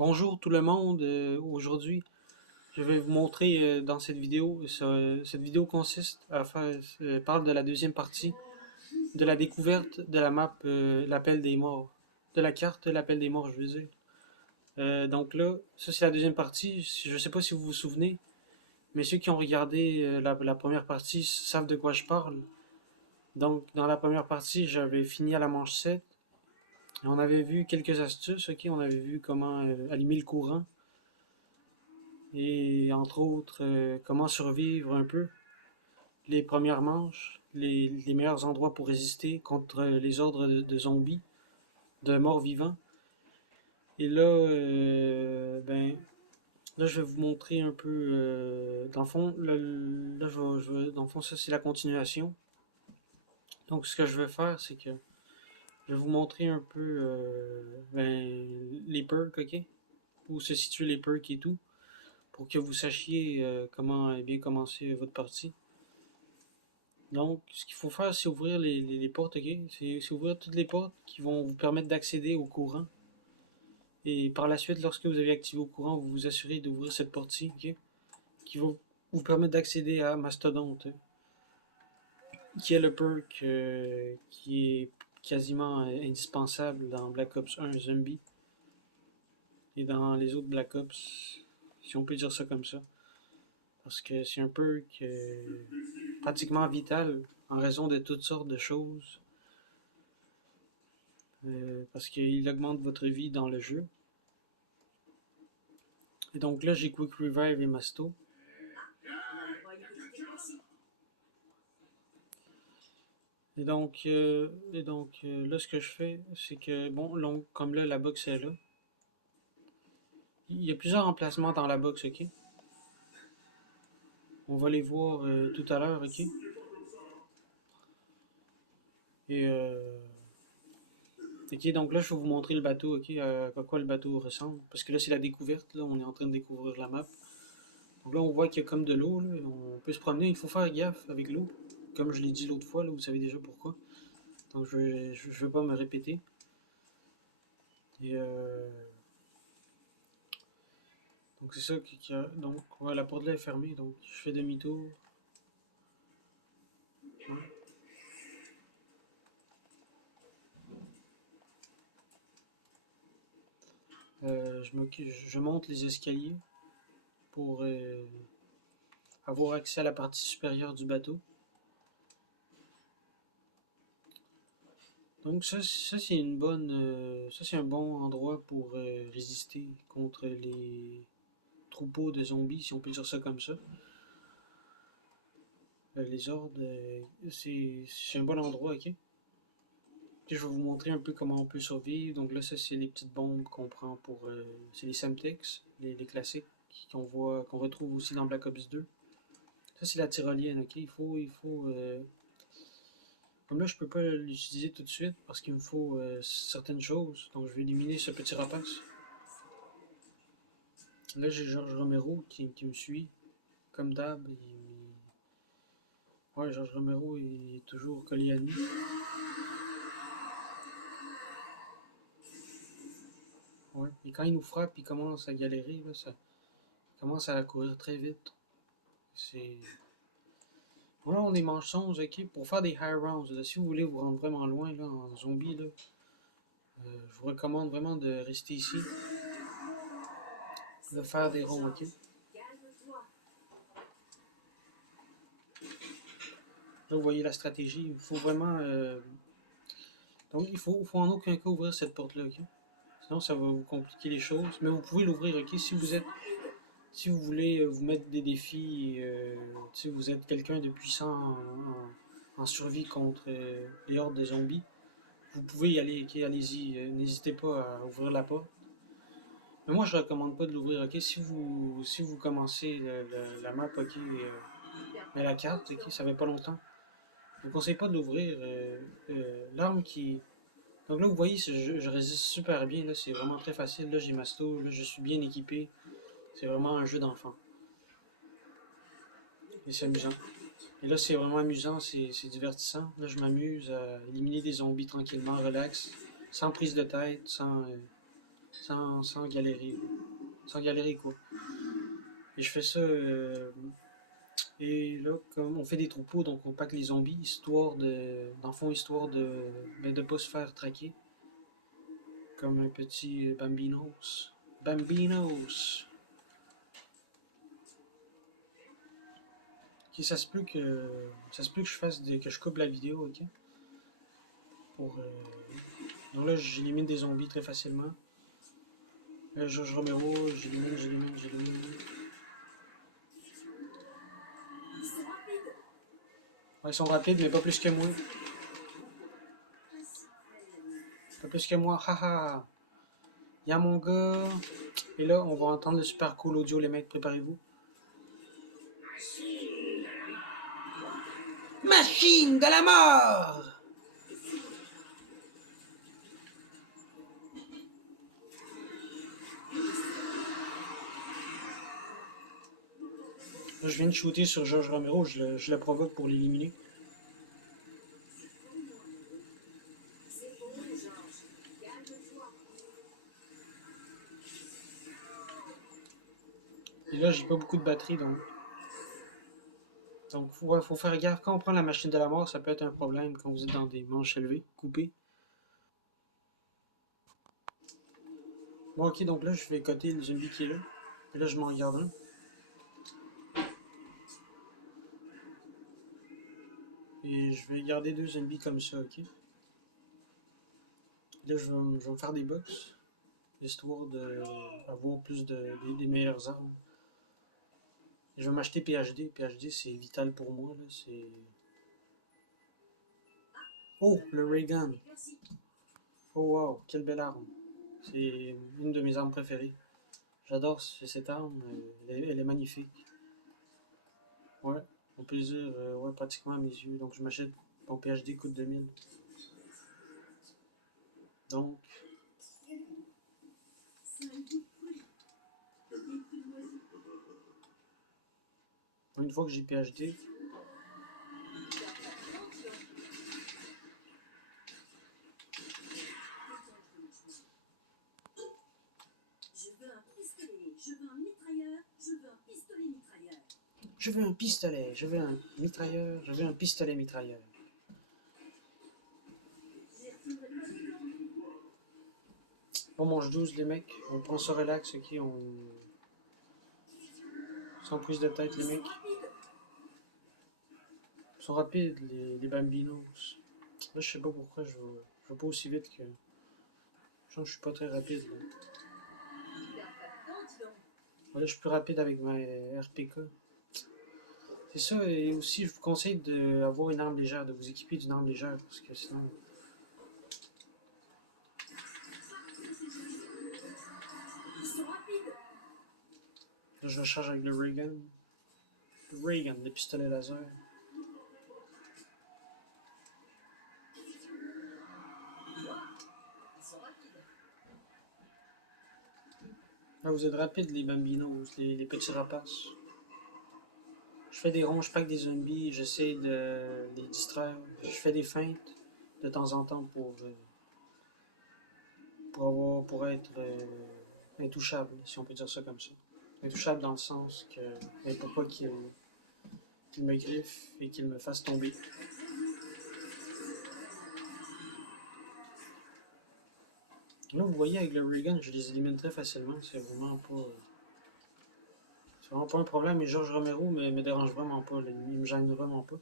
Bonjour tout le monde, aujourd'hui je vais vous montrer dans cette vidéo, cette vidéo consiste à faire, parle de la deuxième partie de la découverte de la map l'appel des morts, de la carte l'appel des morts je veux dire. Donc là, ça c'est la deuxième partie, je sais pas si vous vous souvenez, mais ceux qui ont regardé la première partie savent de quoi je parle. Donc dans la première partie j'avais fini à la manche 7 et on avait vu quelques astuces, ok, on avait vu comment allumer le courant et entre autres comment survivre un peu, les premières manches, les meilleurs endroits pour résister contre les ordres de zombies, de morts vivants. Et là, là je vais vous montrer un peu, dans le fond, dans le fond ça c'est la continuation. Donc ce que je vais faire c'est que je vais vous montrer un peu les perks, ok? Où se situent les perks et tout, pour que vous sachiez comment bien commencer votre partie. Donc, ce qu'il faut faire, c'est ouvrir les portes, ok? C'est ouvrir toutes les portes qui vont vous permettre d'accéder au courant. Et par la suite, lorsque vous avez activé au courant, vous vous assurez d'ouvrir cette porte-ci, ok? Qui va vous permettre d'accéder à Mastodonte, qui est le perk qui est quasiment indispensable dans Black Ops 1 Zombie et dans les autres Black Ops, si on peut dire ça comme ça. Parce que c'est un perk pratiquement vital en raison de toutes sortes de choses. Parce qu'il augmente votre vie dans le jeu. Et donc là, j'ai Quick Revive et Masto. Là, ce que je fais, c'est que, bon, comme là, la box est là. Il y a plusieurs emplacements dans la box, ok? On va les voir tout à l'heure, ok? Et, ok, donc là, je vais vous montrer le bateau, ok? À quoi le bateau ressemble. Parce que là, c'est la découverte, là, on est en train de découvrir la map. Donc là, on voit qu'il y a comme de l'eau, là. On peut se promener, il faut faire gaffe avec l'eau. Comme je l'ai dit l'autre fois, là, vous savez déjà pourquoi. Donc je vais pas me répéter. Et donc c'est ça qui a. Donc ouais, la porte là est fermée, donc je fais demi-tour. Ouais. Je monte les escaliers pour avoir accès à la partie supérieure du bateau. Donc ça c'est une bonne, ça c'est un bon endroit pour résister contre les troupeaux de zombies, si on peut dire ça comme ça. Les ordres, c'est un bon endroit, ok? Puis je vais vous montrer un peu comment on peut survivre. Donc là, ça, c'est les petites bombes qu'on prend pour... c'est les Semtex, les classiques qu'on retrouve aussi dans Black Ops 2. Ça, c'est la tyrolienne, ok? Comme là, je peux pas l'utiliser tout de suite parce qu'il me faut certaines choses. Donc je vais éliminer ce petit rapace. Là, j'ai Georges Romero qui me suit. Comme d'hab, ouais, Georges Romero est toujours collé à nous. Ouais. Et quand il nous frappe, il commence à galérer, là, ça commence à courir très vite. C'est. Voilà, on est manchons, ok, pour faire des high rounds. Là, si vous voulez vous rendre vraiment loin là, en zombie, là, je vous recommande vraiment de rester ici, de faire des ronds, ok. Là, vous voyez la stratégie. Il faut vraiment. Donc, faut en aucun cas ouvrir cette porte-là, ok. Sinon, ça va vous compliquer les choses. Mais vous pouvez l'ouvrir, ok, si vous voulez vous mettre des défis, si vous êtes quelqu'un de puissant en survie contre les hordes de zombies, vous pouvez y aller, ok, allez-y, n'hésitez pas à ouvrir la porte. Mais moi, je recommande pas de l'ouvrir, ok? Si vous commencez la map, ok, mais la carte, ok, ça fait pas longtemps. Je vous conseille pas de l'ouvrir. L'arme qui. Donc là, vous voyez, je résiste super bien, là, c'est vraiment très facile. Là, j'ai Masto, là, je suis bien équipé. C'est vraiment un jeu d'enfant. Et c'est amusant. Et là, c'est vraiment amusant, c'est divertissant. Là, je m'amuse à éliminer des zombies tranquillement, relax, sans prise de tête, sans. sans galérer. Sans galérer, quoi. Et je fais ça. Et là, comme on fait des troupeaux, donc on pack les zombies, histoire de. Dans le fond, histoire de. Ben, de pas se faire traquer. Comme un petit Bambinos. Bambinos! Ok, ça se peut que. Ça se peut que je fasse que je coupe la vidéo, ok? Pour. Donc là, j'élimine des zombies très facilement. Là, Georges Romero, j'élimine. Ouais, ils sont rapides, mais pas plus que moi. Pas plus que moi, haha! Y'a mon gars! Et là, on va entendre le super cool audio, les mecs, préparez-vous. Machine de la mort! Là, je viens de shooter sur Georges Romero, je le provoque pour l'éliminer. Et là, j'ai pas beaucoup de batterie, donc. Donc, ouais, faut faire gaffe. Quand on prend la machine de la mort, ça peut être un problème quand vous êtes dans des manches élevées, coupées. Bon, ok, donc là, je vais coter le zombie qui est là. Et là, je m'en garde un. Et je vais garder deux zombies comme ça, ok? Là, je vais me faire des box, histoire d'avoir plus des meilleures armes. Et je vais m'acheter PhD. PhD, c'est vital pour moi, là. C'est. Oh, le ray gun. Oh, wow, quelle belle arme. C'est une de mes armes préférées. J'adore cette arme. Elle est magnifique. Ouais, on peut dire, ouais, pratiquement à mes yeux. Donc, je m'achète. Mon PhD coûte 2000. Donc, une fois que j'ai PhD, je veux un pistolet, je veux un mitrailleur, je veux un pistolet mitrailleur. On mange 12 les mecs, on prend ça relax, ok, sans prise de tête les mecs. Ils sont rapides les bambinos. Là je sais pas pourquoi je vais pas aussi vite que. Je sens que je suis pas très rapide là. Là je suis plus rapide avec ma RPK. C'est ça, et aussi je vous conseille d'avoir une arme légère, de vous équiper d'une arme légère, parce que sinon. Là je le charge avec le ray gun. Le ray gun, le pistolet laser. Là vous êtes rapides les bambinos, les petits rapaces. Je fais des ronds, je pack des zombies, j'essaie de les distraire. Je fais des feintes de temps en temps pour être intouchable, si on peut dire ça comme ça. Intouchable dans le sens que il ne faut pas qu'il me griffe et qu'il me fasse tomber. Là, vous voyez, avec le ray gun, je les élimine très facilement. C'est vraiment pas un problème. Et Georges Romero me dérange vraiment pas. Là, il me gêne vraiment pas.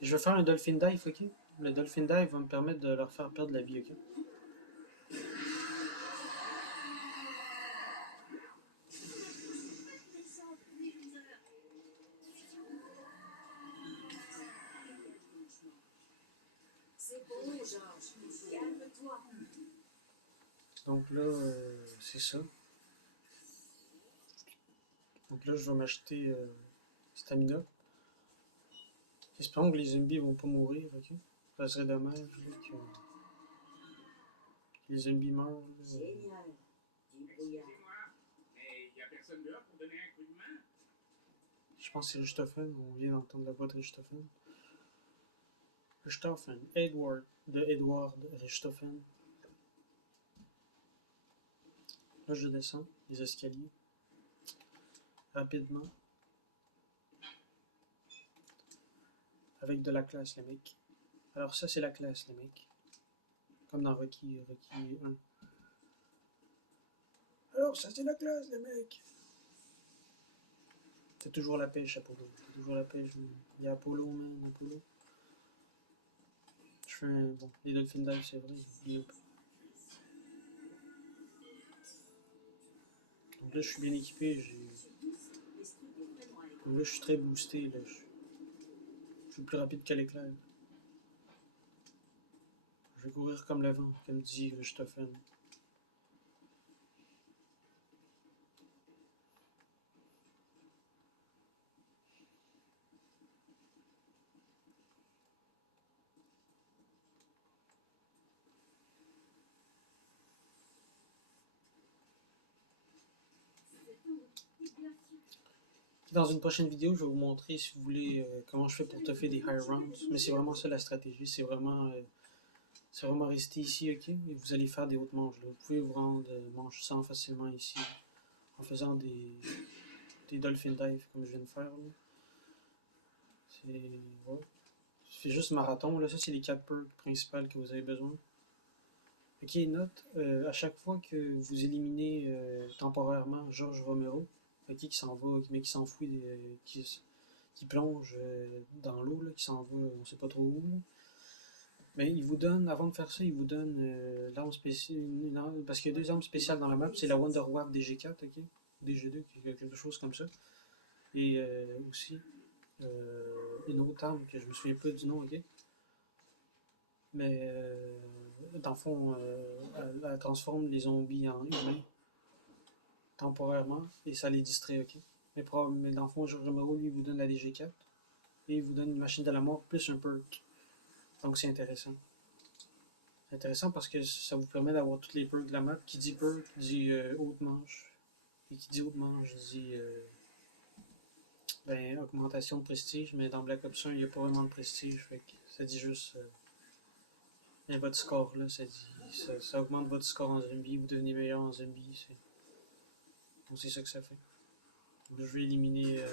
Et je vais faire un Dolphin Dive, ok? Le Dolphin Dive va me permettre de leur faire perdre la vie, ok? Donc là, c'est ça. Donc là, je vais m'acheter Stamina. Espérons que les zombies vont pas mourir, ok? Ça serait dommage que les zombies meurent. Génial. Excusez-moi, mais il n'y a personne dehors pour donner un coup de main? Je pense que c'est Richthofen. On vient d'entendre la voix de Richthofen. Richthofen, Edward, de Edward Richthofen. Là, je descends les escaliers rapidement. Avec de la classe, les mecs. Alors ça, c'est la classe, les mecs. Comme dans Rocky 1. Alors ça, c'est la classe, les mecs. C'est toujours la pêche, Apollo. C'est toujours la pêche. Il y a Apollo, man, Apollo. Je fais un... Bon, les Dolphin Dive, c'est vrai. Donc là, je suis bien équipé. Donc là, je suis très boosté. Là. Je suis plus rapide qu'à l'éclair. Je vais courir comme le vent, comme dit Richthofen. Dans une prochaine vidéo, je vais vous montrer, si vous voulez, comment je fais pour toffer des high rounds. Mais c'est vraiment ça la stratégie. C'est vraiment rester ici, ok? Et vous allez faire des hautes manches. Là. Vous pouvez vous rendre manche 100 facilement ici, en faisant des dolphin dive comme je viens de faire. C'est... Ouais. Je fais juste marathon. Là, ça, c'est les 4 perks principales que vous avez besoin. Ok, note, à chaque fois que vous éliminez temporairement George Romero, qui s'en va, mais qui s'enfuit, qui plonge dans l'eau, qui s'en va, on sait pas trop où. Là. Mais il vous donne, avant de faire ça, il vous donne l'arme spéciale, parce qu'il y a 2 armes spéciales dans la map, c'est la Wonder Wave DG4, ok? DG2, quelque chose comme ça. Et aussi une autre arme que je me souviens pas du nom, ok? Mais dans le fond, elle transforme les zombies en humains temporairement et ça les distrait, ok? Mais dans le fond, George Romero, lui, vous donne la DG4 et il vous donne une machine de la mort plus un perk. Donc c'est intéressant. C'est intéressant parce que ça vous permet d'avoir toutes les perks de la map. Qui dit perk dit haute manche. Et qui dit haute manche dit augmentation de prestige. Mais dans Black Ops 1, il n'y a pas vraiment de prestige. Fait que ça dit juste votre score là. Ça augmente votre score en zombie. Vous devenez meilleur en zombie. Donc c'est ça que ça fait. Donc, je vais éliminer.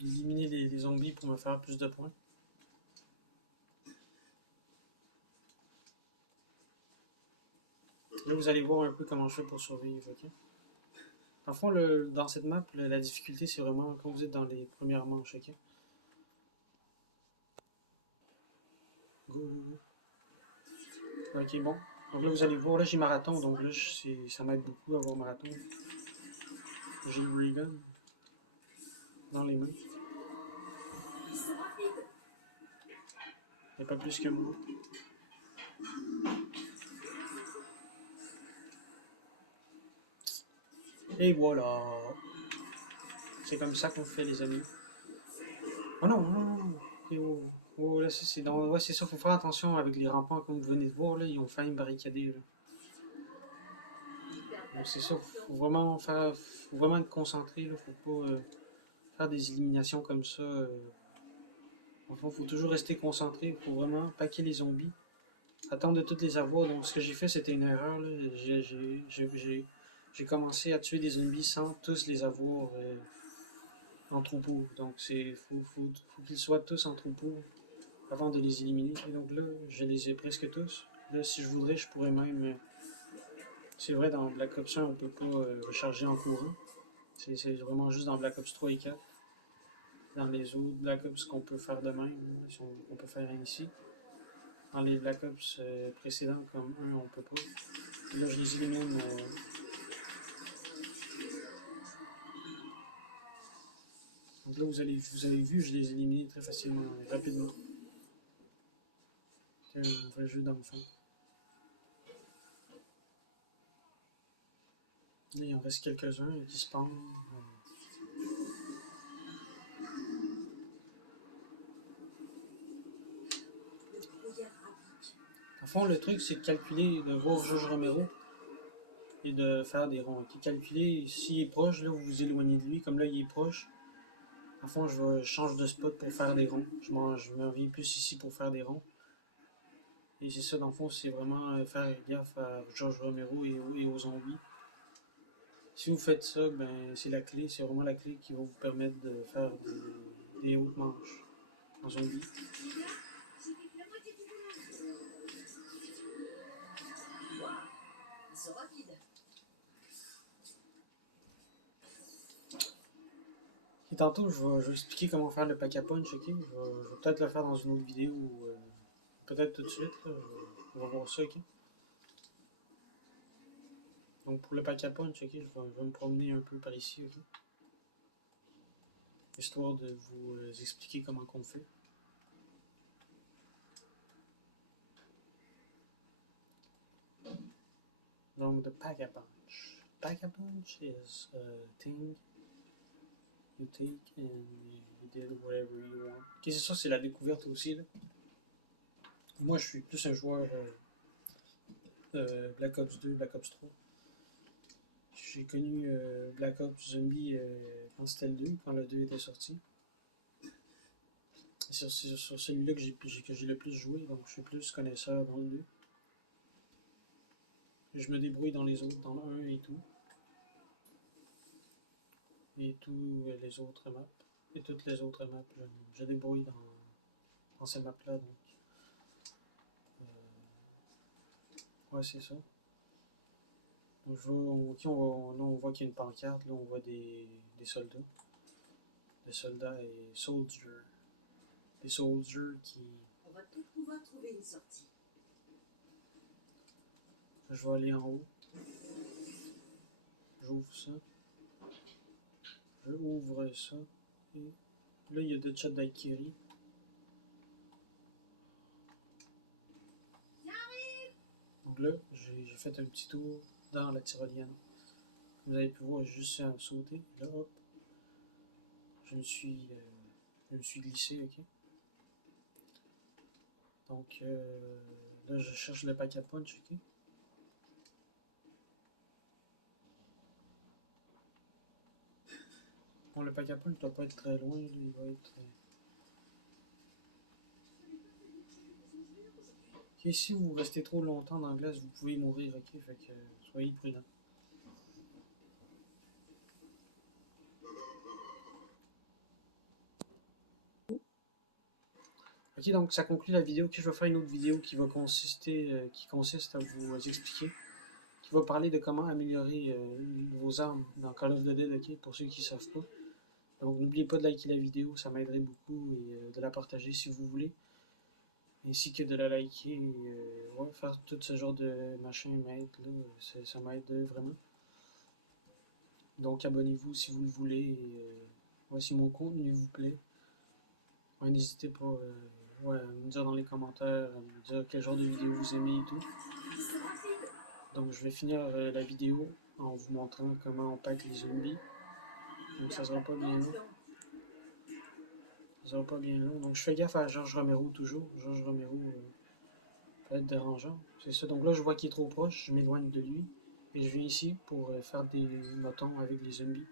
Éliminer les zombies pour me faire plus de points. Là, vous allez voir un peu comment je fais pour survivre, ok? En fond, dans cette map, la difficulté, c'est vraiment quand vous êtes dans les premières manches, ok? Go, go, go. Ok, bon. Donc là, vous allez voir, là, j'ai marathon, donc là, ça m'aide beaucoup à avoir marathon. J'ai le ray gun dans les mains. Il n'y a pas plus que moi. Et voilà. C'est comme ça qu'on fait, les amis. Oh non, non, non. Okay, oh, oh, là, c'est dans... Ouais, c'est ça, faut faire attention avec les remparts, comme vous venez de voir, là, ils ont failli me barricader, là. Donc c'est ça, faut vraiment être concentré, là, faut pas faire des éliminations comme ça. Enfin, faut toujours rester concentré, faut vraiment paquer les zombies, attendre de toutes les avoir. Donc ce que j'ai fait, c'était une erreur, là. J'ai commencé à tuer des zombies sans tous les avoir en troupeau. Donc faut qu'ils soient tous en troupeau avant de les éliminer. Et donc là, je les ai presque tous. Là, si je voudrais, je pourrais même... c'est vrai, dans Black Ops 1, on peut pas recharger en courant. C'est vraiment juste dans Black Ops 3 et 4. Dans les autres Black Ops qu'on peut faire de même, qu'on peut faire ici. Dans les Black Ops précédents, comme 1, on peut pas. Et là, je les élimine. Donc là, vous avez vu, je les élimine très facilement, rapidement. C'est un vrai jeu d'enfant. Là, il en reste quelques-uns qui spawnent. En fond, le truc, c'est de calculer, de voir Georges Romero et de faire des ronds. Okay? Calculer, s'il est proche, là, vous vous éloignez de lui. Comme là, il est proche. En fond, je change de spot pour faire des ronds. Je me reviens plus ici pour faire des ronds. Et c'est ça, dans le fond, c'est vraiment faire gaffe à Georges Romero et aux zombies. Si vous faites ça, ben c'est la clé, c'est vraiment la clé qui va vous permettre de faire des hautes manches en zombie. Et tantôt, je vais expliquer comment faire le pack à punch, ok? Je vais peut-être le faire dans une autre vidéo, ou peut-être tout de suite, là, on va voir ça, ok? Donc pour le pack à punch, ok, je vais me promener un peu par ici, ok? Histoire de vous expliquer comment qu'on fait. Donc, the pack a punch. Pack a punch is a thing you take and you did whatever you want. Ok, c'est ça, c'est la découverte aussi, là. Moi, je suis plus un joueur Black Ops 2, Black Ops 3. J'ai connu Black Ops Zombie quand c'était le 2, quand le 2 était sorti. C'est sur celui-là que j'ai le plus joué, donc je suis plus connaisseur dans le 2. Je me débrouille dans les autres, dans le 1 et tout. Et tous les autres maps. Et toutes les autres maps, je débrouille dans ces maps-là. Donc, ouais, c'est ça. Donc, on voit qu'il y a une pancarte, là, on voit des soldats. Des soldats et soldiers. Des soldiers qui. On va tout pouvoir trouver une sortie. Je vais aller en haut. J'ouvre ça. Je ouvre ça. Et là, il y a deux chats d'Aikiri. Donc là, j'ai fait un petit tour dans la tyrolienne. Vous avez pu voir juste à sauter. Là, hop. Je me suis glissé, ok. Donc là, je cherche le pack à punch, ok. Bon, le pack à punch ne doit pas être très loin, là, il va être. Ok, si vous restez trop longtemps dans la glace, vous pouvez mourir, ok. Fait que soyez prudents. Ok, donc ça conclut la vidéo. Ok, je vais faire une autre vidéo qui va qui consiste à vous expliquer, qui va parler de comment améliorer vos armes dans Call of Duty, ok, pour ceux qui ne savent pas. Donc n'oubliez pas de liker la vidéo, ça m'aiderait beaucoup, et de la partager si vous voulez, ainsi que de la liker, et ouais, faire tout ce genre de machin m'aide, là, ça m'aide vraiment. Donc abonnez-vous si vous le voulez, et ouais, si mon contenu vous plaît, ouais, n'hésitez pas ouais, à me dire dans les commentaires, à me dire quel genre de vidéo vous aimez et tout. Donc je vais finir la vidéo en vous montrant comment on pack les zombies. Donc ça sera pas bien long. Ça sera pas bien long. Donc je fais gaffe à Georges Romero toujours. Georges Romero peut être dérangeant. C'est ça. Donc là je vois qu'il est trop proche, je m'éloigne de lui. Et je viens ici pour faire des motons avec les zombies.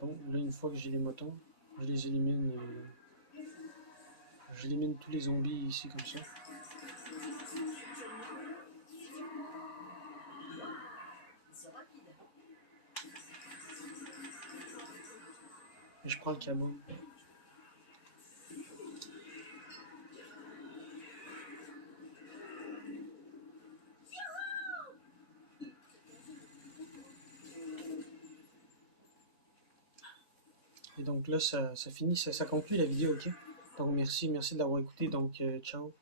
Bon, là une fois que j'ai les motons, je les élimine. J'élimine tous les zombies ici comme ça. Et je prends le canon. Et donc là, ça finit, ça conclut la vidéo, ok? Donc merci de l'avoir écouté, donc ciao.